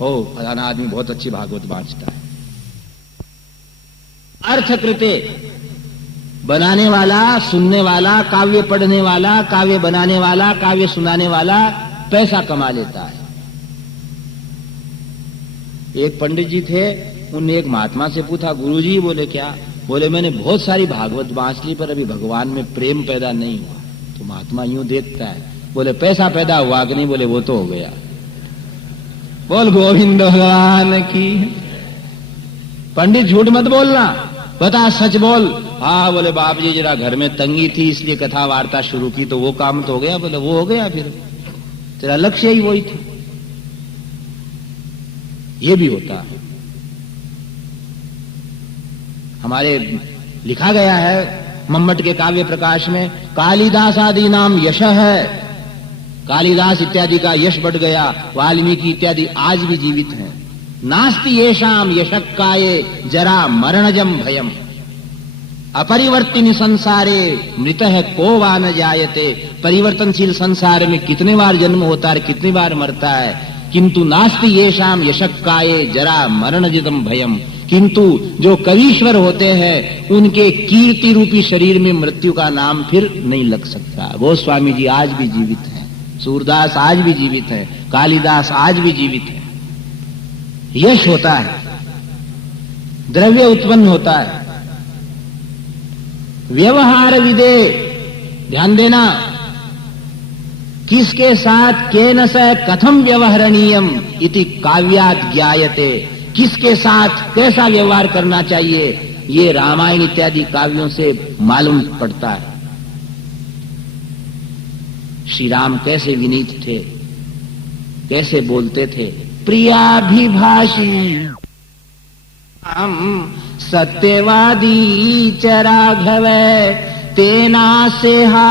हो फलाना आदमी बहुत अच्छी भागवत बांचता है। अर्थकृते, बनाने वाला, सुनने वाला, काव्य पढ़ने वाला, काव्य बनाने वाला, काव्य सुनाने वाला पैसा कमा लेता है। एक पंडित जी थे, उनने एक महात्मा से पूछा, गुरुजी, बोले क्या? बोले मैंने बहुत सारी भागवत बांच ली पर अभी भगवान में प्रेम पैदा नहीं हुआ। तो महात्मा यूं देखता है, बोले पैसा पैदा हुआ कि नहीं? बोले वो तो हो गया। बोल गोविंद भगवान की। पंडित झूठ मत बोलना, बता सच बोल। हाँ बोले बाप जी जरा घर में तंगी थी इसलिए कथा वार्ता शुरू की, तो वो काम तो हो गया। बोले वो हो गया, फिर तेरा लक्ष्य ही वही था। ये भी होता है। हमारे लिखा गया है मम्मट के काव्य प्रकाश में, कालिदास आदि नाम यश है। कालिदास इत्यादि का यश बढ़ गया, वाल्मीकि इत्यादि आज भी जीवित हैं। नास्ति येषाम यशक्काये जरा मरणजम भयम, अपरिवर्तिनी संसारे मृतः को वा न जायते। परिवर्तनशील संसार में कितने बार जन्म होता है, कितनी बार मरता है। किंतु नास्ति येषाम यशक्काये जरा मरणजम भयम, किंतु जो कवीश्वर होते हैं उनके कीर्ति रूपी शरीर में मृत्यु का नाम फिर नहीं लग सकता। गोस्वामी जी आज भी जीवित हैं, सूरदास आज भी जीवित हैं, कालिदास आज भी जीवित हैं। यश होता है, द्रव्य उत्पन्न होता है। व्यवहार विदे, ध्यान देना, किसके साथ केन स कथम व्यवहरणीयम इति काव्यात् ज्ञायते। किसके साथ कैसा व्यवहार करना चाहिए, ये रामायण इत्यादि काव्यों से मालूम पड़ता है। श्री राम कैसे विनीत थे, कैसे बोलते थे। प्रियाभिभाषी हम सत्यवादी च राघव, तेना सेहा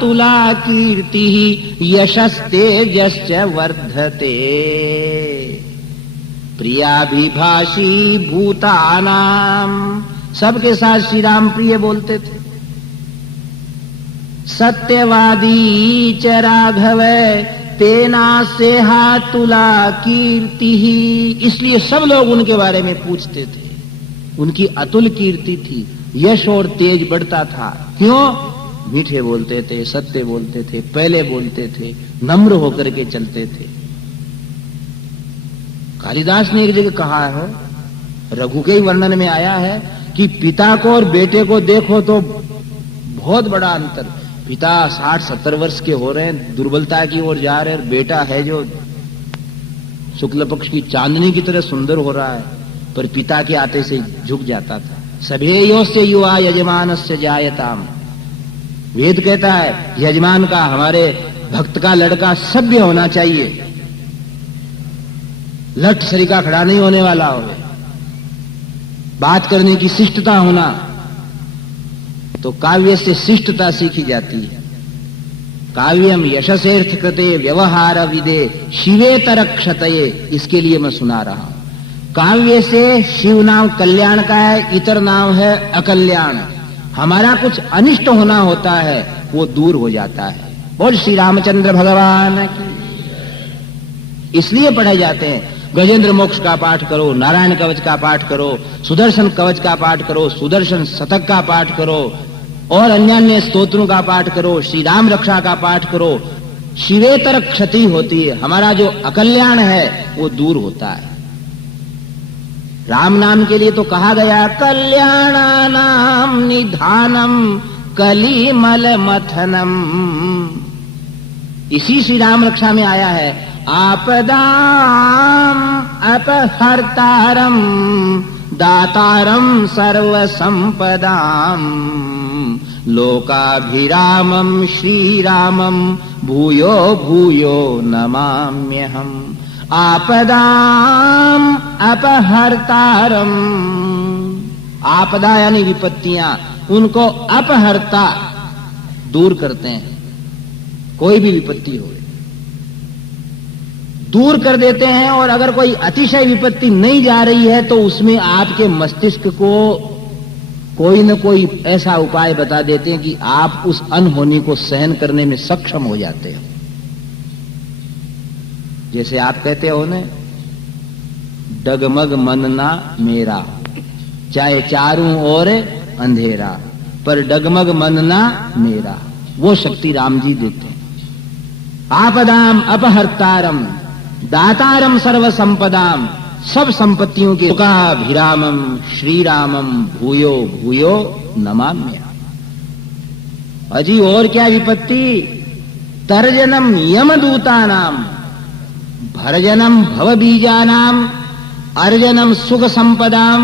तुला कीर्ति यशस्तेजश्च वर्धते। प्रियाभिभाषी भूतानाम, सबके साथ श्री राम प्रिय बोलते थे। सत्यवादी च राघव, तेना सेहा तुला कीर्ति, इसलिए सब लोग उनके बारे में पूछते थे। उनकी अतुल कीर्ति थी, यश और तेज बढ़ता था। क्यों? मीठे बोलते थे, सत्य बोलते थे, पहले बोलते थे, नम्र होकर के चलते थे। कालिदास ने एक जगह कहा है, रघु के ही वर्णन में आया है कि पिता को और बेटे को देखो तो बहुत बड़ा अंतर। पिता 60-70 वर्ष के हो रहे हैं, दुर्बलता की ओर जा रहे हैं, बेटा है जो शुक्ल पक्ष की चांदनी की तरह सुंदर हो रहा है, पर पिता के आते से झुक जाता था। सभेयोस्य युवा यजमानस्य जायताम, वेद कहता है यजमान का, हमारे भक्त का लड़का सभ्य होना चाहिए, लठ सरीका खड़ा नहीं होने वाला हो, बात करने की शिष्टता होना। तो काव्य से शिष्टता सीखी जाती है। काव्यम यशसेर्थ कृते व्यवहार विदे शिवेतर क्षतये, इसके लिए मैं सुना रहा हूं। काव्य से शिव नाम कल्याण का है, इतर नाम है अकल्याण। हमारा कुछ अनिष्ट होना होता है वो दूर हो जाता है। बोल श्री रामचंद्र भगवान की। इसलिए पढ़े जाते हैं, गजेंद्र मोक्ष का पाठ करो, नारायण कवच का पाठ करो, सुदर्शन कवच का पाठ करो, सुदर्शन शतक का पाठ करो, और अन्य स्तोत्रों का पाठ करो, श्री राम रक्षा का पाठ करो। शिवेतर क्षति होती है, हमारा जो अकल्याण है वो दूर होता है। राम नाम के लिए तो कहा गया कल्याणानाम निधानम कलिमल मथनम। इसी श्री राम रक्षा में आया है, आपदाम अपहर्तारम दातारम सर्व संपदाम लोकाभिरामम श्रीरामम भूयो भूयो नमाम्यहम। आपदाम अपहर्तारम, आपदा यानी विपत्तियां, उनको अपहर्ता दूर करते हैं। कोई भी विपत्ति हो दूर कर देते हैं, और अगर कोई अतिशय विपत्ति नहीं जा रही है तो उसमें आपके मस्तिष्क को कोई न कोई ऐसा उपाय बता देते हैं कि आप उस अनहोनी को सहन करने में सक्षम हो जाते हो। जैसे आप कहते हो न डगमग मन ना मेरा, चाहे चारों ओर अंधेरा, पर डगमग मन ना मेरा। वो शक्ति राम जी देते हैं। आपदाम अपहर्तारम दातारम सर्व संपदाम, सब संपत्तियों के लोकाभिरामम श्री रामम भूयो भूयो नमाम्य। अजी और क्या विपत्ति? तर्जनम यमदूतानाम भर्जनम भवबीजानाम अर्जनम सुख संपदाम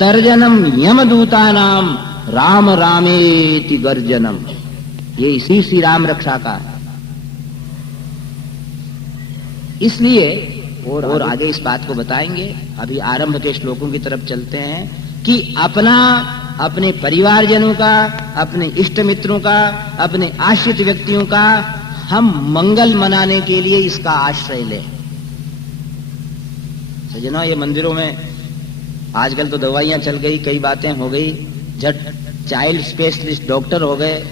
तर्जनम यमदूतानाम राम रामेति गर्जनम। ये इसी श्री राम रक्षा का है। इसलिए और आगे इस बात को बताएंगे। अभी आरंभ के श्लोकों की तरफ चलते हैं कि अपना, अपने परिवारजनों का, अपने इष्ट मित्रों का, अपने आश्रित व्यक्तियों का हम मंगल मनाने के लिए इसका आश्रय लें। सज्जनों, ये मंदिरों में आजकल तो दवाइयां चल गई, कई बातें हो गई, झट चाइल्ड स्पेशलिस्ट डॉक्टर हो गए।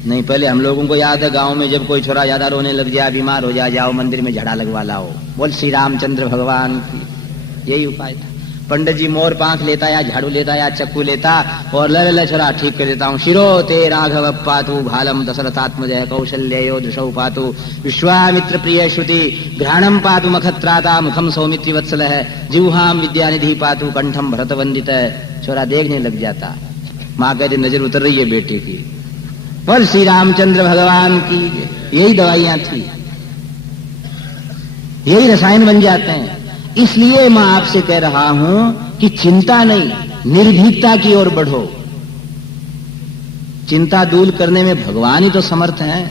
नहीं, पहले हम लोगों को याद है गांव में जब कोई छोरा ज्यादा रोने लग जाए, बीमार हो जाए, जाओ मंदिर में झड़ा लगवा लाओ, बोल श्री रामचंद्र भगवान की। यही उपाय था। पंडित जी मोर पांख लेता या झाड़ू लेता या चक्कू लेता और लले छोरा ठीक कर देता हूँ। शिरो ते राघव पातु भालम दशरथात्मजय कौशल्यो दृशौ पातु विश्वामित्र प्रिय श्रुति घ्राणम पातु मखत्राता मुखम सौमित्री वत्सल है जिह्वाम विद्यानिधि पातु कंठम भरत वंदित है। छोरा देखने लग जाता। माँ कहती नजर उतर रही है बेटे की। पर श्री रामचंद्र भगवान की यही दवाइयां थी, यही रसायन बन जाते हैं। इसलिए मैं आपसे कह रहा हूं कि चिंता नहीं, निर्भीकता की ओर बढ़ो। चिंता दूर करने में भगवान ही तो समर्थ हैं,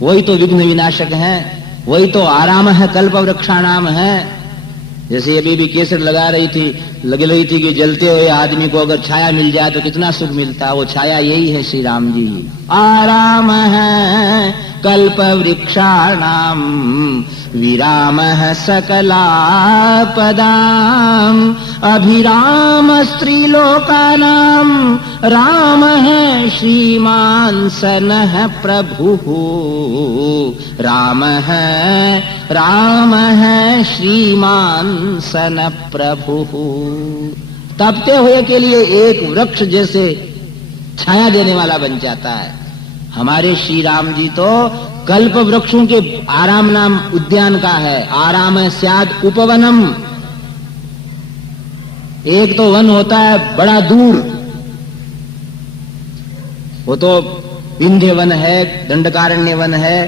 वही तो विघ्न विनाशक हैं, वही तो आराम है, कल्प वृक्षाणाम है। जैसे अभी भी केसर लगा रही थी कि जलते हुए आदमी को अगर छाया मिल जाए तो कितना सुख मिलता है। वो छाया यही है श्री राम जी। आराम है कल्प वृक्षाणाम विराम सकलापदाम अभिराम स्त्रीलोकानाम राम है श्रीमान सनः प्रभु। राम है श्रीमान सन प्रभु। तपते हुए के लिए एक वृक्ष जैसे छाया देने वाला बन जाता है। हमारे श्री राम जी तो कल्प वृक्षों के आराम नाम उद्यान का है। आराम स्याद उपवनम। एक तो वन होता है बड़ा दूर, वो तो विंध्य वन है, दंडकारण्य वन है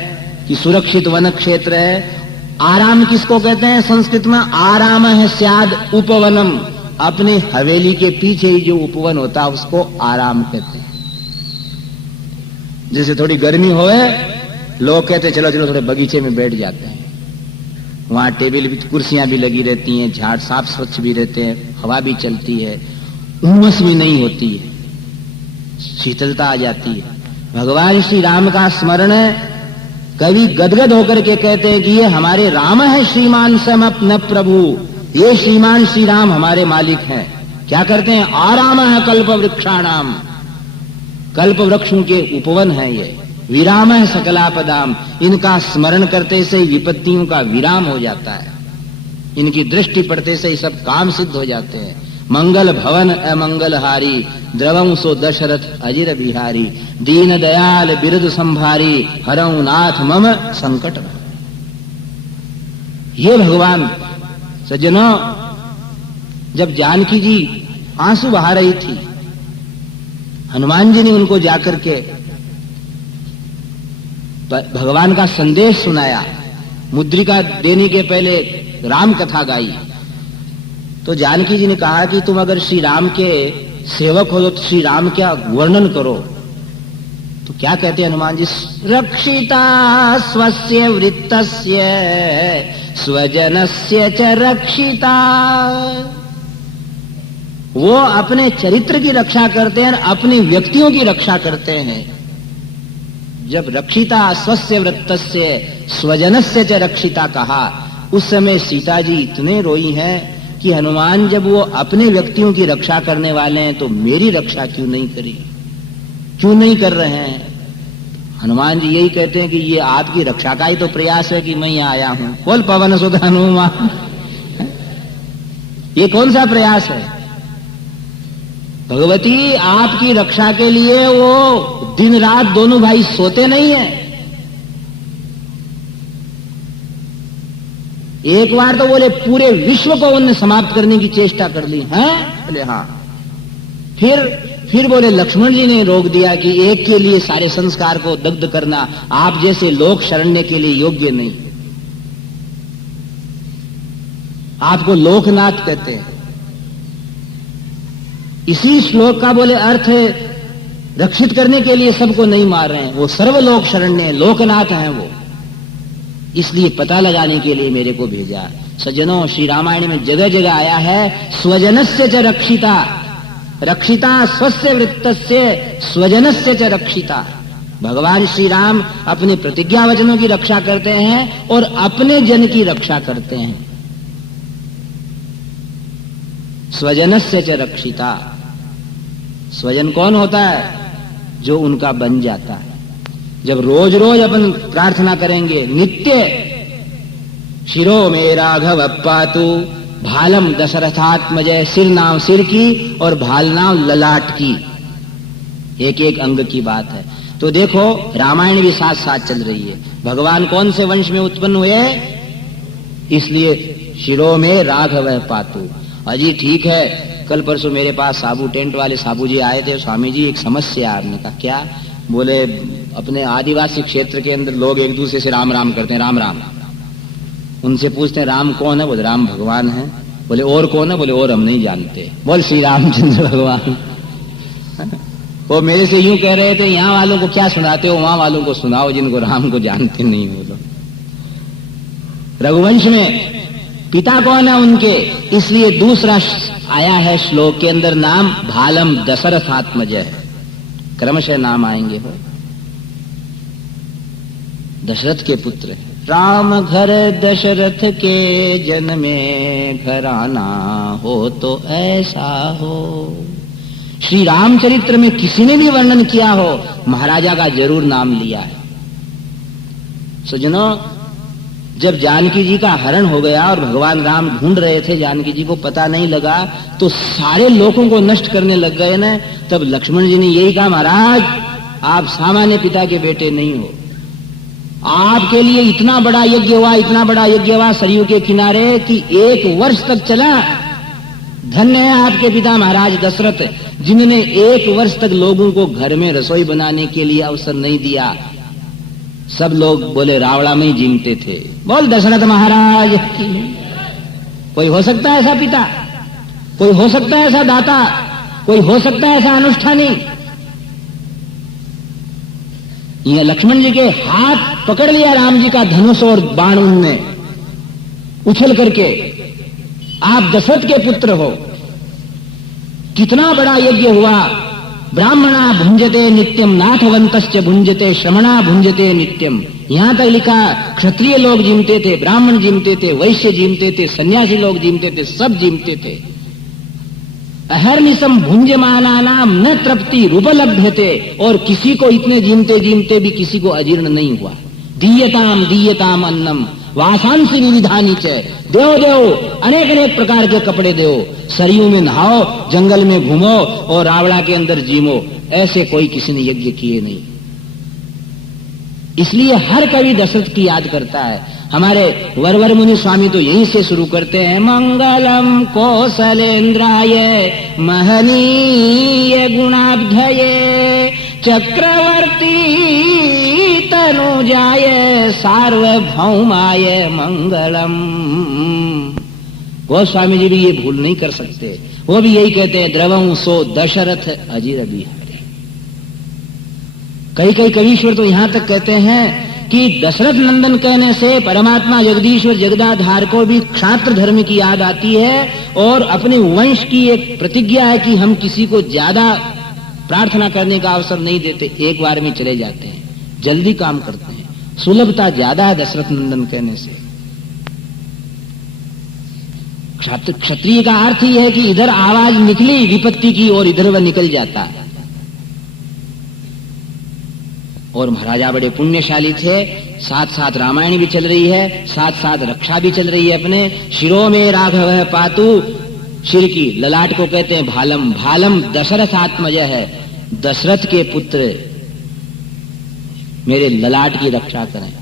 कि सुरक्षित वन क्षेत्र है। आराम किसको कहते हैं संस्कृत में? आराम है स्याद उपवनम। अपने हवेली के पीछे ही जो उपवन होता है उसको आराम कहते हैं। जैसे थोड़ी गर्मी होए, लोग कहते चलो चलो थोड़े बगीचे में बैठ जाते हैं। वहां टेबल भी, कुर्सियां भी लगी रहती हैं, झाड़ साफ स्वच्छ भी रहते हैं, हवा भी चलती है, उमस भी नहीं होती है, शीतलता आ जाती है। भगवान श्री राम का स्मरण कवि गदगद होकर के कहते हैं कि ये हमारे राम है श्रीमान सम न प्रभु। ये श्रीमान श्री राम हमारे मालिक हैं। क्या करते हैं? आराम है कल्प वृक्षाणाम। कल्प वृक्षों के उपवन है ये। विराम है सकलापदाम। इनका स्मरण करते से विपत्तियों का विराम हो जाता है। इनकी दृष्टि पड़ते से सब काम सिद्ध हो जाते हैं। मंगल भवन अमंगलहारी द्रवं सो दशरथ अजिर बिहारी दीन दयाल बिरद संभारी हरऊ नाथ मम संकट। ये भगवान सज्जनों, जब जानकी जी आंसू बहा रही थी, हनुमान जी ने उनको जाकर के भगवान का संदेश सुनाया। मुद्रिका देने के पहले राम कथा गाई। तो जानकी जी ने कहा कि तुम अगर श्री राम के सेवक हो तो श्री राम क्या वर्णन करो। तो क्या कहते हैं हनुमान जी? रक्षिता स्वस्य वृत्तस्य स्वजनस्य च रक्षिता। वो अपने चरित्र की रक्षा करते हैं, अपने व्यक्तियों की रक्षा करते हैं। जब रक्षिता स्वस्य वृत्तस्य स्वजनस्य च रक्षिता कहा, उस समय सीता जी इतने रोई हैं कि हनुमान जब वो अपने व्यक्तियों की रक्षा करने वाले हैं तो मेरी रक्षा क्यों नहीं करी, क्यों नहीं कर रहे हैं? हनुमान जी यही कहते हैं कि ये आपकी रक्षा का ही तो प्रयास है कि मैं यहाँ आया हूं। बोल पवन सुत हनुमान। ये कौन सा प्रयास है? भगवती आपकी रक्षा के लिए वो दिन रात दोनों भाई सोते नहीं है। एक बार तो बोले पूरे विश्व को उनने समाप्त करने की चेष्टा कर ली है। बोले हाँ। फिर बोले लक्ष्मण जी ने रोक दिया कि एक के लिए सारे संस्कार को दग्ध करना आप जैसे लोक शरण्य के लिए योग्य नहीं। आपको लोकनाथ कहते हैं। इसी श्लोक का बोले अर्थ है रक्षित करने के लिए सबको नहीं मार रहे हैं, वो सर्वलोक शरण्य लोकनाथ हैं वो, इसलिए पता लगाने के लिए मेरे को भेजा। सज्जनों, श्री रामायण में जगह जगह आया है स्वजनस्य च रक्षिता, रक्षिता स्वस्य वृत्तस्य स्वजनस्य च रक्षिता। भगवान श्री राम अपने प्रतिज्ञा वचनों की रक्षा करते हैं और अपने जन की रक्षा करते हैं। स्वजनस्य च रक्षिता। स्वजन कौन होता है? जो उनका बन जाता है। जब रोज रोज अपन प्रार्थना करेंगे नित्य, शिरो में राघव पातु, भालम दशरथात्मजय, सिर नाम सिर की और भाल नाम ललाट की, एक एक अंग की बात है। तो देखो रामायण भी साथ साथ चल रही है। भगवान कौन से वंश में उत्पन्न हुए? इसलिए शिरो में राघव पातु। अजी ठीक है, कल परसों मेरे पास साबू टेंट वाले साबू जी आए थे। स्वामी जी एक समस्या है। आपने कहा क्या? बोले अपने आदिवासी क्षेत्र के अंदर लोग एक दूसरे से राम राम करते हैं, राम राम। उनसे पूछते हैं राम कौन है? बोले राम भगवान है। बोले और कौन है? बोले और हम नहीं जानते। बोल श्री रामचंद्र भगवान। वो मेरे से यूं कह रहे थे यहां वालों को क्या सुनाते हो, वहां वालों को सुनाओ जिनको राम को जानते नहीं हो। तो रघुवंश में पिता कौन है उनके? इसलिए दूसरा आया है श्लोक के अंदर नाम भालम दशरथात्मजय, क्रमशः नाम आएंगे। हो दशरथ के पुत्र है। राम घर दशरथ के जन्मे, घराना हो तो ऐसा हो। श्री रामचरित्र में किसी ने भी वर्णन किया हो, महाराजा का जरूर नाम लिया है। सज्जनों, जब जानकी जी का हरण हो गया और भगवान राम ढूंढ रहे थे, जानकी जी को पता नहीं लगा, तो सारे लोगों को नष्ट करने लग गए ना। तब लक्ष्मण जी ने यही कहा, महाराज आप सामान्य पिता के बेटे नहीं हो। आपके लिए इतना बड़ा यज्ञ हुआ, इतना बड़ा यज्ञ हुआ सरयू के किनारे कि 1 वर्ष तक चला। धन्य है आपके पिता महाराज दशरथ, जिन्होंने 1 वर्ष तक लोगों को घर में रसोई बनाने के लिए अवसर नहीं दिया। सब लोग बोले रावड़ा में ही जीमते थे। बोल दशरथ महाराज की। कोई हो सकता है ऐसा पिता? कोई हो सकता है ऐसा दाता? कोई हो सकता है ऐसा अनुष्ठानी? ये लक्ष्मण जी के हाथ पकड़ लिया राम जी का धनुष और बाण उनने उछल करके। आप दशरथ के पुत्र हो, कितना बड़ा यज्ञ हुआ। ब्राह्मणा भुंजते नित्यम, नाथवंतश्च भुंजते, श्रमणा भुंजते नित्यम। यहां तक लिखा क्षत्रिय लोग जीमते थे, ब्राह्मण जीमते थे, वैश्य जीमते थे, सन्यासी लोग जीमते थे, सब जीमते थे। अहर्निशम भुंजमाना नाम न तृप्ति रूपलभ्यते। और किसी को इतने जीमते जीमते भी किसी को अजीर्ण नहीं हुआ। दीयताम दीयताम अन्नम वासांसी विविधानी च। देव देव अनेक अनेक प्रकार के कपड़े देव, सरयू में नहाओ, जंगल में घूमो और रावड़ा के अंदर जीमो। ऐसे कोई किसी ने यज्ञ किए नहीं। इसलिए हर कवि दशरथ की याद करता है। हमारे वरवर मुनि स्वामी तो यहीं से शुरू करते हैं, मंगलम कौशलेन्द्राय महनीय गुणाब्धये चक्रवर्ती तनुजाय सार्वभौमाय मंगलम। वो स्वामी जी भी ये भूल नहीं कर सकते। वो भी यही कहते हैं, द्रवं सो दशरथ अजीर बिहारी। कई कई कवीश्वर तो यहां तक कहते हैं कि दशरथ नंदन कहने से परमात्मा जगदीश्वर जगदाधार को भी क्षात्र धर्म की याद आती है। और अपने वंश की एक प्रतिज्ञा है कि हम किसी को ज्यादा प्रार्थना करने का अवसर नहीं देते, एक बार में चले जाते हैं, जल्दी काम करते हैं। सुलभता ज्यादा है दशरथ नंदन कहने से। क्षत्रिय का अर्थ ही है कि इधर आवाज निकली विपत्ति की और इधर वह निकल जाता है। और महाराजा बड़े पुण्यशाली थे। साथ साथ रामायण भी चल रही है, साथ साथ रक्षा भी चल रही है। अपने शिरो में राघव पातु, सिर की, ललाट को कहते हैं भालम। भालम दशरथ आत्मज है, दशरथ के पुत्र मेरे ललाट की रक्षा करें।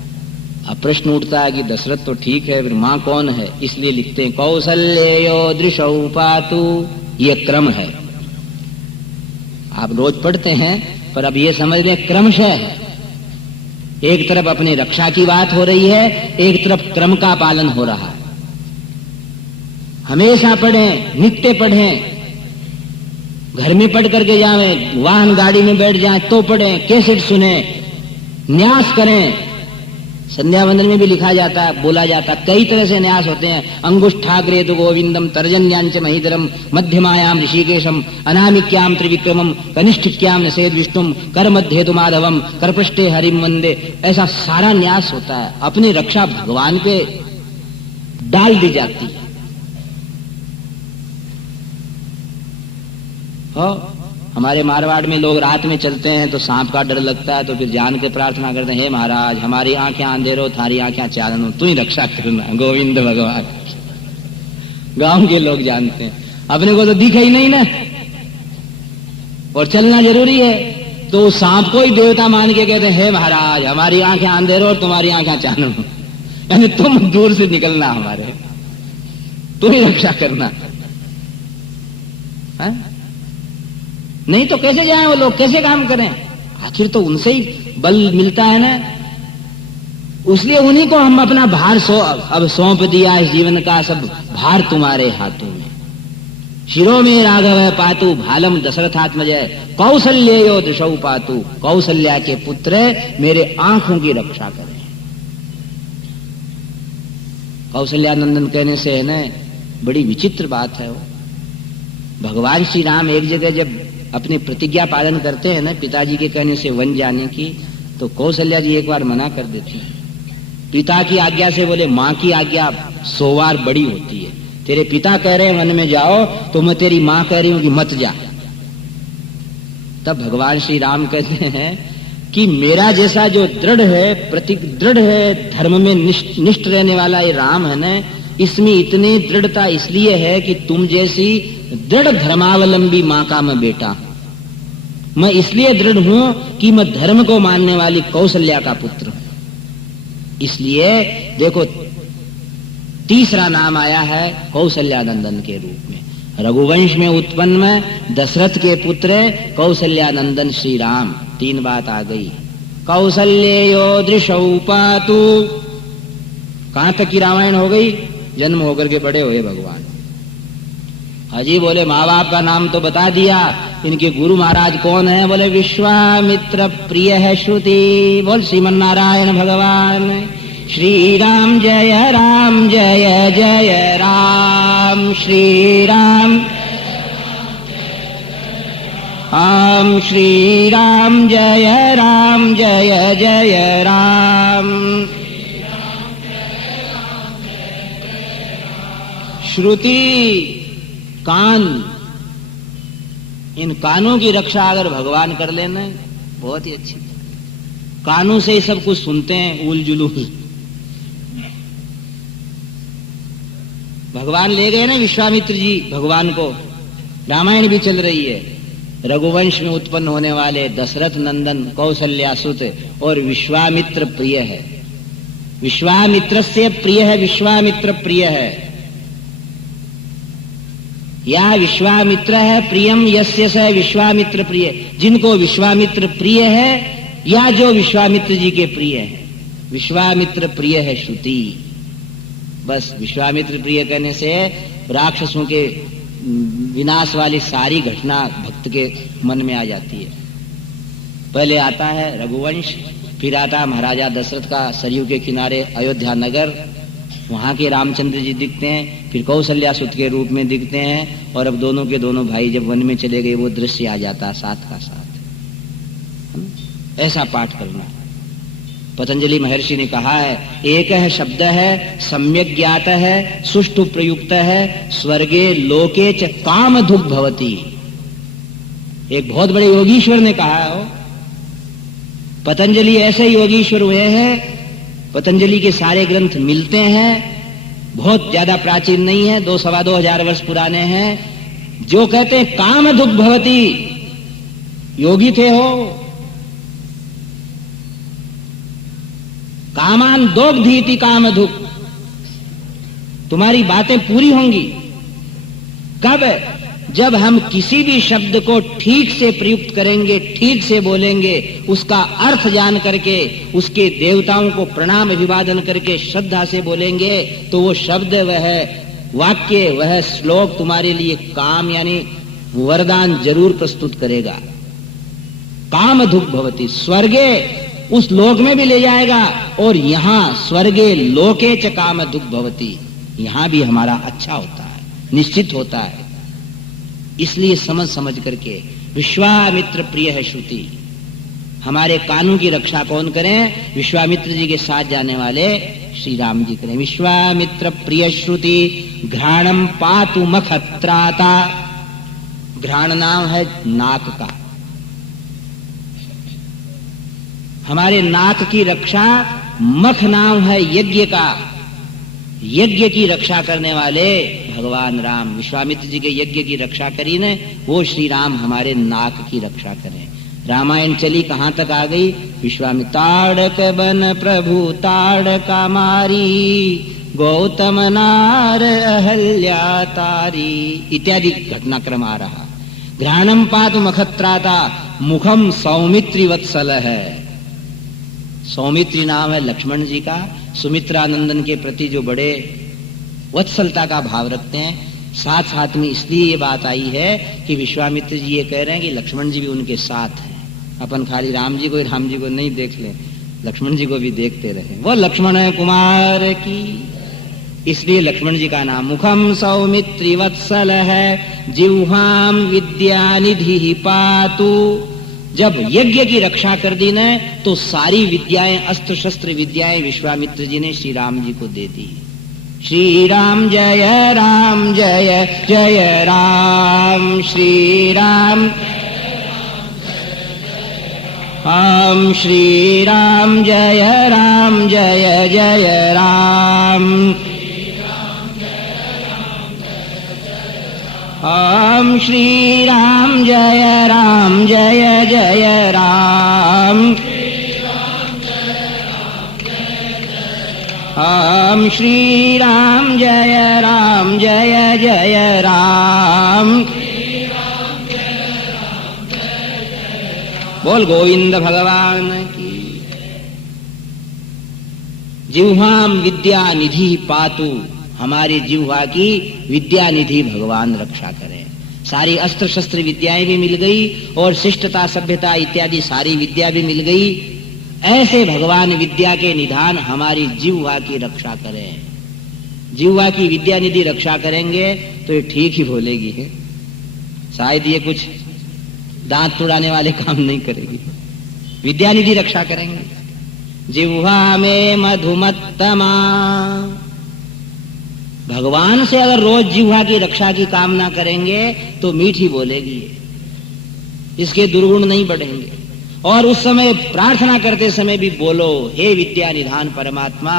अब प्रश्न उठता है कि दशरथ तो ठीक है, फिर मां कौन है? इसलिए लिखते हैं कौसल्यो दृशौ पातु, ये क्रम है। आप रोज पढ़ते हैं, पर अब ये समझ लें क्रमशः है। एक तरफ अपनी रक्षा की बात हो रही है, एक तरफ क्रम का पालन हो रहा है। हमेशा पढ़ें, नित्य पढ़ें, घर में पढ़ करके जाएं, वाहन गाड़ी में बैठ जाएं तो पढ़ें, कैसेट सुने, न्यास करें। संध्या वंदन में भी लिखा जाता है, बोला जाता है, कई तरह से न्यास होते हैं। अंगुष्ठाग्रे तो गोविंदम, तर्जन्यांच महिधरम, मध्यमायाम ऋषिकेशम, अनामिक्याम त्रिविक्रमम, कनिष्ठिक्याम नसेद विष्णुम, कर मध्य तो माधवम, करपृष्ठे हरिम वंदे। ऐसा सारा न्यास होता है। अपनी रक्षा भगवान पे डाल दी जाती है। हमारे मारवाड़ में लोग रात में चलते हैं तो सांप का डर लगता है, तो फिर जान के प्रार्थना करते हैं, हे महाराज हमारी आंखें अंधेरो, थारी आंखें चाननो, तू ही रक्षा करना, गोविंद भगवान। गांव के लोग जानते हैं, अपने को तो दिखा ही नहीं ना, और चलना जरूरी है, तो सांप को ही देवता मान के कहते हैं, हे महाराज हमारी आंखें अंधेरो और तुम्हारी आंखें चाननो, यानी तुम दूर से निकलना, हमारे तू ही रक्षा करना है? नहीं तो कैसे जाएं वो लोग, कैसे काम करें? आखिर तो उनसे ही बल मिलता है ना। इसलिए उन्हीं को हम अपना भार अब सौंप दिया, इस जीवन का सब भार तुम्हारे हाथों में। शिरो में राघव है पातु, भालम दशरथात्मजय, कौसल्यो दृशौ पातु, कौसल्या के पुत्र मेरे आंखों की रक्षा करें। कौसल्यानंदन कहने से है ना, बड़ी विचित्र बात है वो। भगवान श्री राम एक जगह जब अपनी प्रतिज्ञा पालन करते हैं ना, पिताजी के कहने से वन जाने की, तो कौशल्या जी एक बार मना कर देती हैं। पिता की आज्ञा से बोले, मां की आज्ञा 100 बार बड़ी होती है। तेरे पिता कह रहे हैं वन में जाओ, तो मैं तेरी मां कह रही हूं कि मत जा। तब भगवान श्री राम कहते हैं कि मेरा जैसा जो दृढ़ है, दृढ़ है, धर्म में निष्ठ रहने वाला ये राम है ना, इसमें इतनी दृढ़ता इसलिए है कि तुम जैसी दृढ़ धर्मावलंबी मां का मैं बेटा हूं। मैं इसलिए दृढ़ हूं कि मैं धर्म को मानने वाली कौशल्या का पुत्र हूं। इसलिए देखो तीसरा नाम आया है कौशल्यानंदन के रूप में। रघुवंश में उत्पन्न दशरथ के पुत्र कौशल्यानंदन श्री राम, 3 बात आ गई। कौसल्यो दृशौ पातु, कहां तक की रामायण हो गई? जन्म होकर के बड़े हुए भगवान। हाजी बोले माँ बाप का नाम तो बता दिया, इनके गुरु महाराज कौन है? बोले विश्वामित्र प्रिय है श्रुति। बोल श्रीमन नारायण भगवान। श्री राम जय राम जय जय राम, श्री राम राम, श्री राम जय जय राम। श्रुति कान, इन कानों की रक्षा अगर भगवान कर लेना बहुत ही अच्छी। कानों से ही सब कुछ सुनते हैं उल जुलूल। भगवान ले गए ना विश्वामित्र जी भगवान को, रामायण भी चल रही है। रघुवंश में उत्पन्न होने वाले दशरथ नंदन कौशल्यासुत और विश्वामित्र प्रिय है। विश्वामित्र से प्रिय है, विश्वामित्र प्रिय है, या विश्वामित्र है प्रियम यस्य स विश्वामित्र प्रिय। जिनको विश्वामित्र प्रिय है या जो विश्वामित्र जी के प्रिय है, विश्वामित्र प्रिय है श्रुति। बस विश्वामित्र प्रिय कहने से राक्षसों के विनाश वाली सारी घटना भक्त के मन में आ जाती है। पहले आता है रघुवंश, फिर आता महाराजा दशरथ का सरयू के किनारे अयोध्या नगर, वहां के रामचंद्र जी दिखते हैं, फिर कौशल्यासुत के रूप में दिखते हैं, और अब दोनों के दोनों भाई जब वन में चले गए वो दृश्य आ जाता है साथ का साथ। ऐसा पाठ करना। पतंजलि महर्षि ने कहा है, एक है शब्द है, सम्यक ज्ञात है, सुष्ठु प्रयुक्त है, स्वर्गे लोके च काम दुख भवती। एक बहुत बड़े योगीश्वर ने कहा है। पतंजलि ऐसे योगीश्वर हुए हैं, पतंजलि के सारे ग्रंथ मिलते हैं बहुत ज्यादा प्राचीन नहीं है, 2-2,500 वर्ष पुराने हैं। जो कहते हैं काम दुख भवती, योगी थे हो, कामान दोग्धीति काम दुख, तुम्हारी बातें पूरी होंगी कब? जब हम किसी भी शब्द को ठीक से प्रयुक्त करेंगे, ठीक से बोलेंगे, उसका अर्थ जान करके, उसके देवताओं को प्रणाम अभिवादन करके श्रद्धा से बोलेंगे, तो वो शब्द, वह वाक्य, वह श्लोक तुम्हारे लिए काम यानी वरदान जरूर प्रस्तुत करेगा। काम दुख भवती, स्वर्गे उस लोक में भी ले जाएगा, और यहां स्वर्गे लोके च काम दुख भवती, यहां भी हमारा अच्छा होता है, निश्चित होता है। इसलिए समझ समझ करके विश्वामित्र प्रिय है श्रुति, हमारे कानून की रक्षा कौन करें? विश्वामित्र जी के साथ जाने वाले श्री राम जी करें। विश्वामित्र प्रिय श्रुति घ्राणम पातु मखत्राता, घ्राण नाम है नाक का, हमारे नाक की रक्षा, मख नाम है यज्ञ का, यज्ञ की रक्षा करने वाले भगवान राम, विश्वामित्र जी के यज्ञ की रक्षा करी ने, वो श्री राम हमारे नाक की रक्षा करें। रामायण चली कहां तक आ गई? विश्वामित्र ताड़क बन प्रभु ताड़का मारी, गौतम नार अहल्या तारी, इत्यादि घटनाक्रम आ रहा। घ्राणम पातु मखत्राता, मुखम सौमित्री वत्सल है, सौमित्री नाम है लक्ष्मण जी का, सुमित्रानंदन के प्रति जो बड़े वत्सलता का भाव रखते हैं। साथ साथ में इसलिए ये बात आई है कि विश्वामित्र जी ये कह रहे हैं कि लक्ष्मण जी भी उनके साथ हैं, अपन खाली राम जी को नहीं देख ले, लक्ष्मण जी को भी देखते रहे, वो लक्ष्मण कुमार की। इसलिए लक्ष्मण जी का नाम मुखम सौमित्री वत्सल है, जिह्वाम विद्यानिधि पातु। जब यज्ञ की रक्षा कर दी ने, तो सारी विद्याएं, अस्त्र शस्त्र विद्याएं विश्वामित्र जी ने श्री राम जी को दे दी। श्री राम जय राम जय जय राम, श्री राम राम, श्री राम जय राम जय जय राम, ओम श्री राम जय राम जय जय राम, ओम श्री राम जय राम जय जय राम। बोल गोविंद भगवान की। जिह्वाम विद्या निधि पातु, हमारी जिह्वा की विद्या निधि भगवान रक्षा करें। सारी अस्त्र शस्त्र विद्याएं भी मिल गई और शिष्टता सभ्यता इत्यादि सारी विद्या भी मिल गई। ऐसे भगवान विद्या के निधान हमारी जिह्वा की रक्षा करें। जिह्वा की विद्या निधि रक्षा करेंगे तो ये ठीक ही बोलेगी है, शायद ये कुछ दांत तुड़ाने वाले काम नहीं करेगी, विद्या निधि रक्षा करेंगे। जिह्वा में मधुमत्तमा, भगवान से अगर रोज जिह्वा की रक्षा की कामना करेंगे तो मीठी बोलेगी, इसके दुर्गुण नहीं बढ़ेंगे। और उस समय प्रार्थना करते समय भी बोलो, हे विद्या निधान परमात्मा।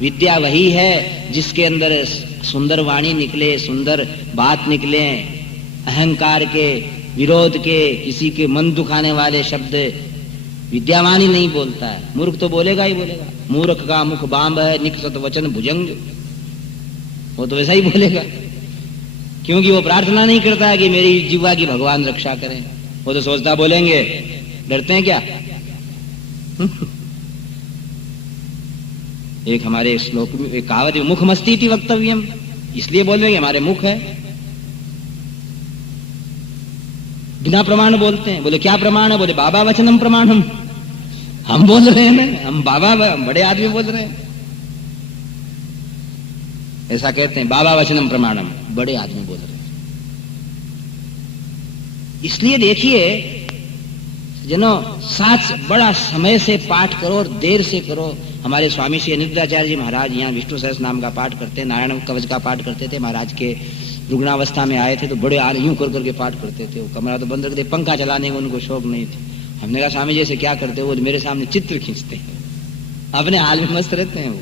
विद्या वही है जिसके अंदर सुंदर वाणी निकले, सुंदर बात निकले, अहंकार के, विरोध के, किसी के मन दुखाने वाले शब्द विद्यावान ही नहीं बोलता है। मूर्ख तो बोलेगा ही बोलेगा, मूर्ख का मुख बांब है निकसत वचन भुजंग, वो तो वैसा ही बोलेगा, क्योंकि वो प्रार्थना नहीं करता है कि मेरी जिह्वा की भगवान रक्षा करें। वो तो सोचता बोलेंगे, डरते हैं क्या? एक हमारे श्लोक में एक कहावत है, मुखमस्ती इति वक्तव्यम, इसलिए बोल रहे हैं हमारे मुख है। बिना प्रमाण बोलते हैं। बोले क्या प्रमाण है? बोले बाबा वचनम प्रमाणम, हम बोल रहे हैं ना, हम बाबा बड़े आदमी बोल रहे हैं, ऐसा कहते हैं, बाबा वचनम प्रमाणम, बड़े आदमी बोल रहे हैं। इसलिए देखिए जनो, साथ बड़ा समय से पाठ करो और देर से करो। हमारे स्वामी श्री अनिरुद्धाचार्य जी महाराज यहाँ विष्णु सहस्त्र नाम का पाठ करते, नारायण कवच का पाठ करते थे। महाराज के रुग्णावस्था में आए थे तो बड़े यूं कर करके पाठ करते थे। वो कमरा तो बंद रखते, पंखा चलाने का उनको शौक नहीं थे। हमने कहा स्वामी जी से क्या करते? वो मेरे सामने चित्र खींचते हैं, अपने हाल में मस्त रहते हैं। वो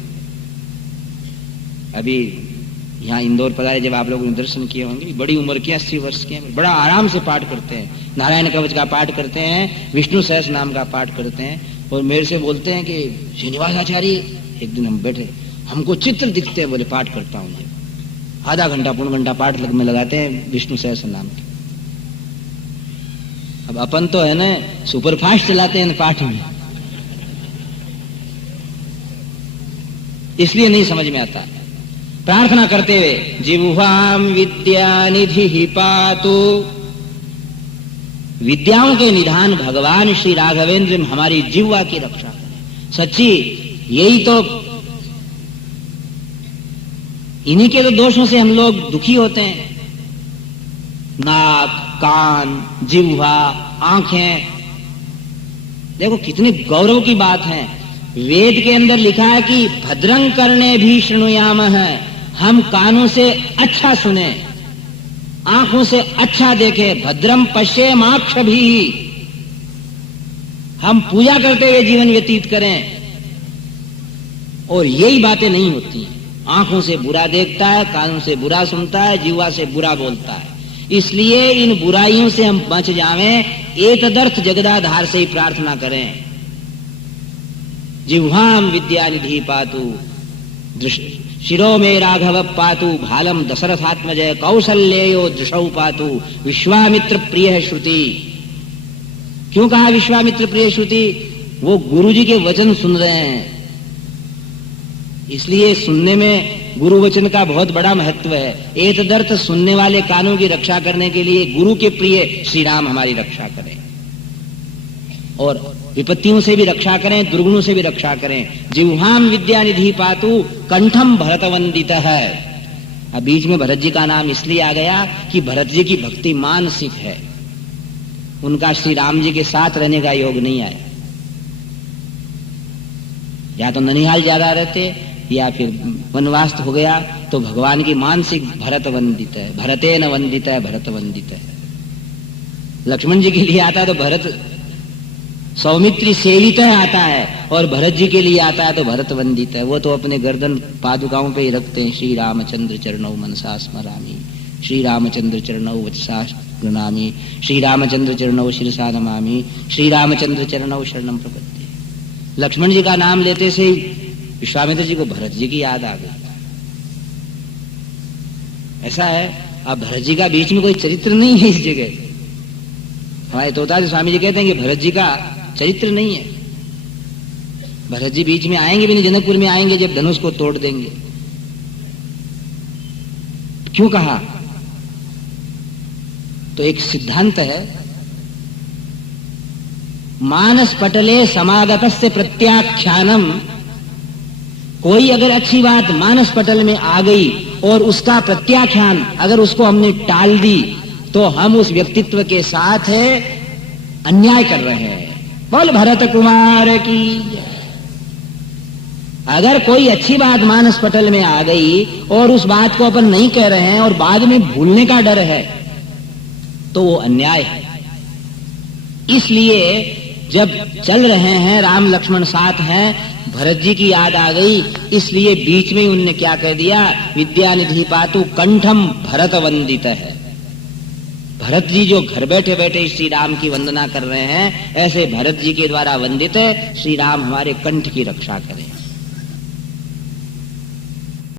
अभी यहाँ इंदौर पधारे, जब आप लोगों ने दर्शन किए होंगे, बड़ी उम्र के 80 वर्ष के हैं, बड़ा आराम से पाठ करते हैं, नारायण कवच का पाठ करते हैं, विष्णु सहस्त्र नाम का पाठ करते हैं। और मेरे से बोलते हैं कि श्रीनिवास आचार्य, एक दिन हम बैठे, हमको चित्र दिखते हैं, बोले पाठ करता हूँ, आधा घंटा पौन घंटा पाठ में लगाते हैं विष्णु सहस्त्र नाम के। अब अपन तो है ना सुपरफास्ट चलाते हैं पाठ में, इसलिए नहीं समझ में आता। प्रार्थना करते हुए जिह्वाम विद्यानिधि पातु, विद्याओं के निधान भगवान श्री राघवेंद्र हमारी जिह्वा की रक्षा करें। सच्ची यही तो, इन्हीं के तो दोषों से हम लोग दुखी होते हैं। नाक, कान, जिह्वा, आंखें, देखो कितनी गौरव की बात है। वेद के अंदर लिखा है कि भद्रं कर्णे भी शृणुयाम है, हम कानों से अच्छा सुने, आंखों से अच्छा देखे। भद्रम पश्येमाक्ष भी, हम पूजा करते हुए जीवन व्यतीत करें। और यही बातें नहीं होती, आंखों से बुरा देखता है, कानों से बुरा सुनता है, जिह्वा से बुरा बोलता है। इसलिए इन बुराइयों से हम बच जावें, एतदर्थ जगदाधार से ही प्रार्थना करें। जिह्वाम विद्यानिधि पातु, शिरो में राघव पातु, भालम दशरथात्मजय कौशल्यो दृशौ पातु, विश्वामित्र प्रिय श्रुति। क्यों कहा विश्वामित्र प्रिय श्रुति? वो गुरु जी के वचन सुन रहे हैं, इसलिए सुनने में गुरु वचन का बहुत बड़ा महत्व है। एतदर्थ सुनने वाले कानों की रक्षा करने के लिए गुरु के प्रिय श्री राम हमारी रक्षा करें, और विपत्तियों से भी रक्षा करें, दुर्गुणों से भी रक्षा करें। जिह्वाम विद्यानिधि पातु, कंठम भरत वंदित है। अब बीच में भरत जी का नाम इसलिए आ गया कि भरत जी की भक्ति मानसिक है, उनका श्री राम जी के साथ रहने का योग नहीं आया। या तो ननिहाल ज्यादा रहते, या फिर वनवास हो गया, तो भगवान की मानसिक भरत वंदित है, भरते न वंदित है, भरत वंदित है। लक्ष्मण जी के लिए आता है तो भरत सौमित्री सेवित आता है, और भरत जी के लिए आता है तो भरत वंदित है। वो तो अपने गर्दन पादुकाओं पे ही रखते हैं, श्री रामचंद्र चरणौ मनसा स्मरामि, श्री रामचंद्र चरणौ वचसा गृणामि, श्री रामचंद्र चरणौ शिरसा नमामि, श्री रामचंद्र चरणौ शरणम प्रपद्ये। लक्ष्मण जी का नाम लेते से विश्वामित्र जी को भरत जी की याद आ गई। ऐसा है, अब भरत जी का बीच में कोई चरित्र नहीं है इस जगह। हमारे तोताजी स्वामी जी कहते हैं कि भरत जी का चरित्र नहीं है। भरत जी बीच में आएंगे भी नहीं, जनकपुर में आएंगे जब धनुष को तोड़ देंगे। क्यों कहा? तो एक सिद्धांत है, मानस पटले समागतस्य प्रत्याख्यानम। कोई अगर अच्छी बात मानस पटल में आ गई और उसका प्रत्याख्यान अगर उसको हमने टाल दी, तो हम उस व्यक्तित्व के साथ अन्याय कर रहे हैं। बोल भरत कुमार की। अगर कोई अच्छी बात मानस पटल में आ गई और उस बात को अपन नहीं कह रहे हैं और बाद में भूलने का डर है, तो वो अन्याय है। इसलिए जब चल रहे हैं, राम लक्ष्मण साथ हैं, भरत जी की याद आ गई, इसलिए बीच में उनने क्या कह दिया, विद्यानिधि पातु कंठम भरत वंदित है। भरत जी जो घर बैठे बैठे श्री राम की वंदना कर रहे हैं, ऐसे भरत जी के द्वारा वंदित श्री राम हमारे कंठ की रक्षा करें।